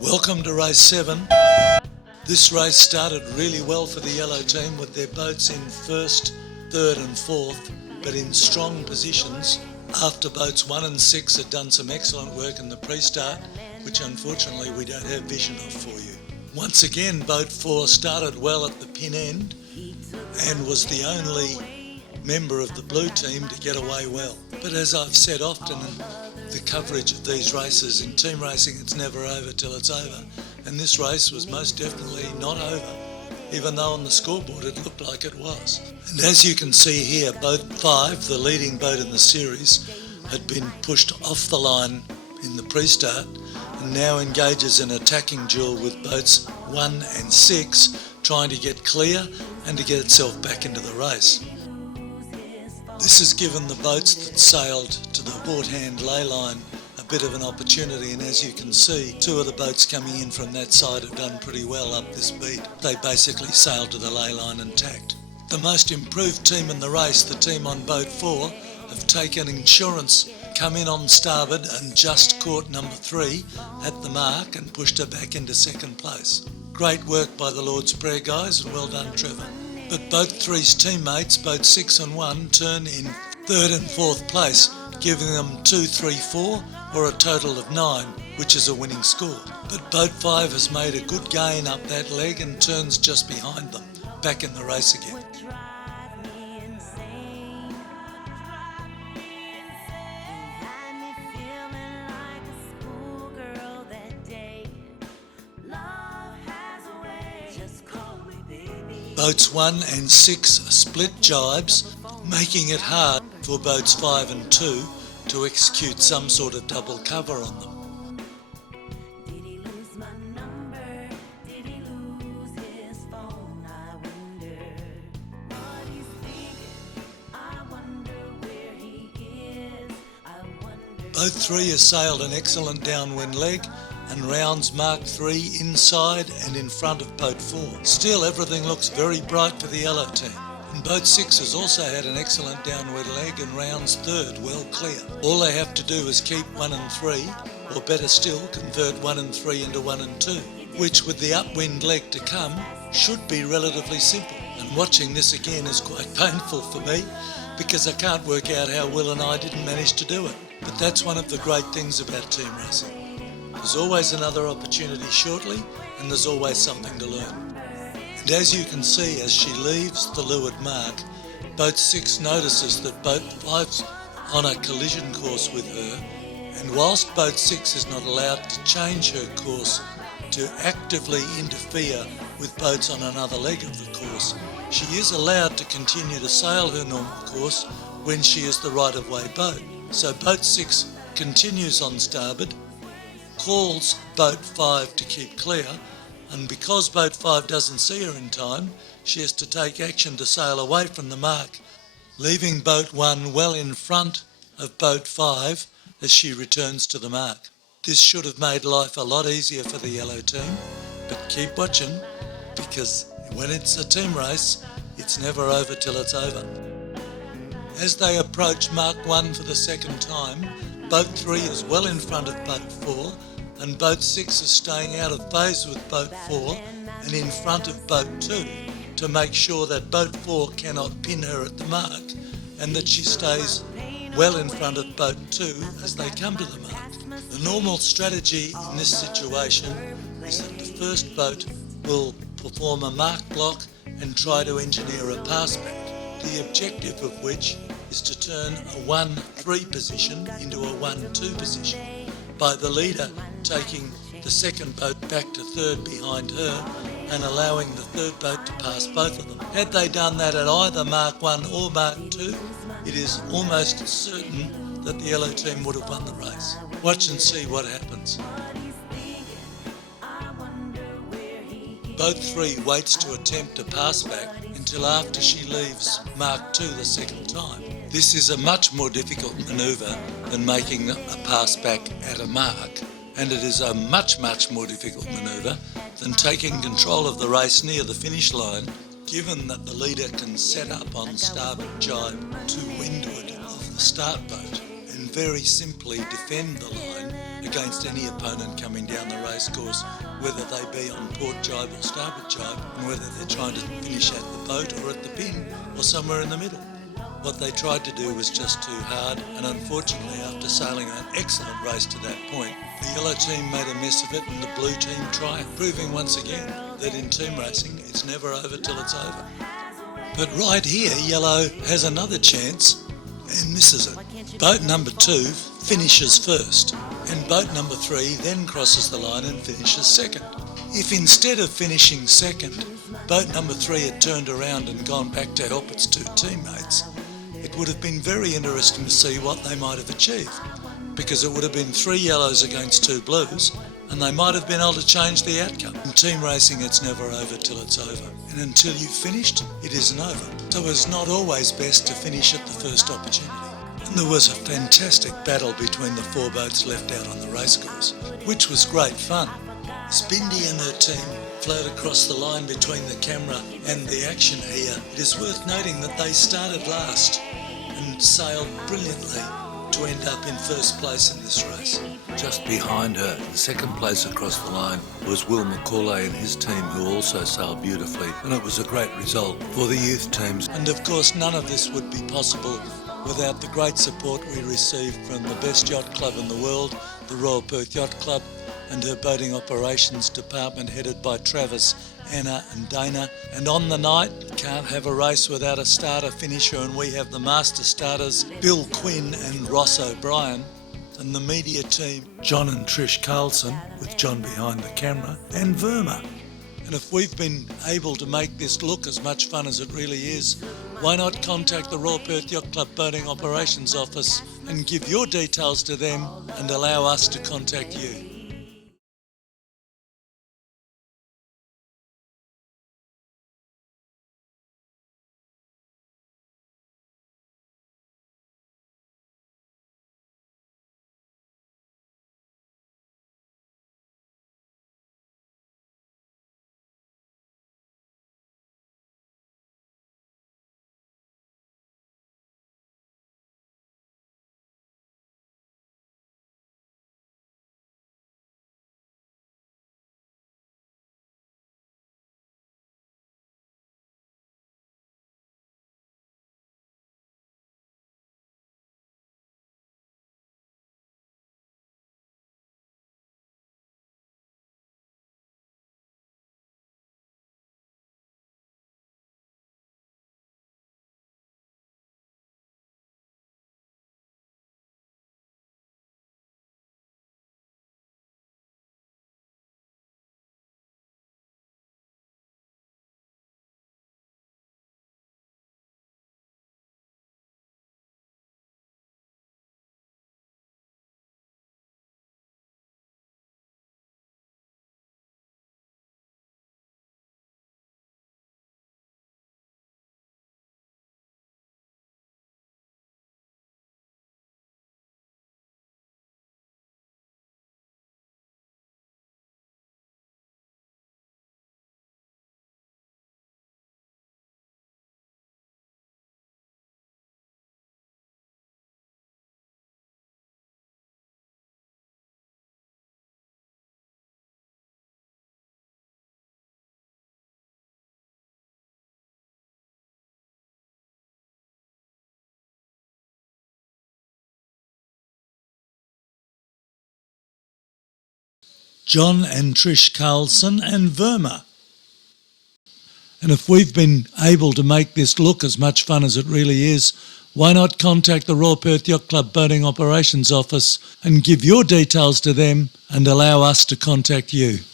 Welcome to race 7. This race started really well for the yellow team with their boats in first, third and fourth, but in strong positions after boats 1 and 6 had done some excellent work in the pre-start, which unfortunately we don't have vision of for you. Once again, boat 4 started well at the pin end and was the only member of the blue team to get away well. But as I've said often in the coverage of these races, in team racing it's never over till it's over, and this race was most definitely not over, even though on the scoreboard it looked like it was. And as you can see here, boat 5, the leading boat in the series, had been pushed off the line in the pre-start and now engages in attacking duel with boats 1 and 6, trying to get clear and to get itself back into the race. This has given the boats that sailed to the port hand ley line a bit of an opportunity, and as you can see, 2 of the boats coming in from that side have done pretty well up this beat. They basically sailed to the ley line and tacked. The most improved team in the race, the team on boat 4, have taken insurance, come in on starboard and just caught number 3 at the mark and pushed her back into second place. Great work by the Lord's Prayer guys, and well done, Trevor. But boat 3's teammates, boat 6 and 1, turn in third and fourth place, giving them 2, 3, 4 or a total of 9, which is a winning score. But boat 5 has made a good gain up that leg and turns just behind them, back in the race again. Boats 1 and 6 split jibes, making it hard for boats 5 and 2 to execute some sort of double cover on them. Boat 3 has sailed an excellent downwind leg and rounds Mark 3 inside and in front of boat 4. Still, everything looks very bright for the yellow team. And boat 6 has also had an excellent downwind leg and rounds third, well clear. All they have to do is keep 1 and 3, or better still, convert 1 and 3 into 1 and 2, which with the upwind leg to come should be relatively simple. And watching this again is quite painful for me, because I can't work out how Will and I didn't manage to do it. But that's one of the great things about team racing. There's always another opportunity shortly, and there's always something to learn. And as you can see, as she leaves the leeward mark, boat 6 notices that boat 5's on a collision course with her, and whilst boat 6 is not allowed to change her course to actively interfere with boats on another leg of the course, she is allowed to continue to sail her normal course when she is the right-of-way boat. So boat 6 continues on starboard, calls boat 5 to keep clear, and because boat 5 doesn't see her in time, she has to take action to sail away from the mark, leaving boat 1 well in front of boat 5 as she returns to the mark. This should have made life a lot easier for the yellow team, but keep watching, because when it's a team race, it's never over till it's over. As they approach Mark 1 for the second time, boat 3 is well in front of boat 4, and boat 6 is staying out of phase with boat 4 and in front of boat 2 to make sure that boat 4 cannot pin her at the mark, and that she stays well in front of boat 2 as they come to the mark. The normal strategy in this situation is that the first boat will perform a mark block and try to engineer a pass back, the objective of which is to turn a 1-3 position into a 1-2 position, by the leader taking the second boat back to third behind her and allowing the third boat to pass both of them. Had they done that at either Mark 1 or Mark 2, it is almost certain that the yellow team would have won the race. Watch and see what happens. Boat 3 waits to attempt a pass back until after she leaves Mark 2 the second time. This is a much more difficult manoeuvre than making a pass back at a mark, and it is a much more difficult manoeuvre than taking control of the race near the finish line, given that the leader can set up on starboard jibe to windward of the start boat and very simply defend the line against any opponent coming down the racecourse, whether they be on port jibe or starboard jibe, and whether they're trying to finish at the boat or at the pin or somewhere in the middle. What they tried to do was just too hard, and unfortunately, after sailing an excellent race to that point, the yellow team made a mess of it and the blue team triumphed, proving once again that in team racing it's never over till it's over. But right here, yellow has another chance and misses it. Boat number 2 finishes first, and boat number 3 then crosses the line and finishes second. If instead of finishing second, boat number 3 had turned around and gone back to help its 2 teammates, it would have been very interesting to see what they might have achieved, because it would have been 3 yellows against 2 blues, and they might have been able to change the outcome. In team racing, it's never over till it's over, and until you've finished, it isn't over. So it's not always best to finish at the first opportunity. And there was a fantastic battle between the 4 boats left out on the racecourse, which was great fun. As Bindi and her team flowed across the line between the camera and the action here, it is worth noting that they started last and sailed brilliantly to end up in first place in this race. Just behind her, in second place across the line, was Will McCauley and his team, who also sailed beautifully, and it was a great result for the youth teams. And of course, none of this would be possible without the great support we received from the best yacht club in the world, the Royal Perth Yacht Club, and her boating operations department headed by Travis, Anna and Dana. And on the night, can't have a race without a starter finisher, and we have the master starters Bill Quinn and Ross O'Brien, and the media team John and Trish Carlson, with John behind the camera, and Verma. And if we've been able to make this look as much fun as it really is, why not contact the Royal Perth Yacht Club Boating Operations Office and give your details to them and allow us to contact you. John and Trish Carlson and Verma. And if we've been able to make this look as much fun as it really is, why not contact the Royal Perth Yacht Club Boating Operations Office and give your details to them and allow us to contact you.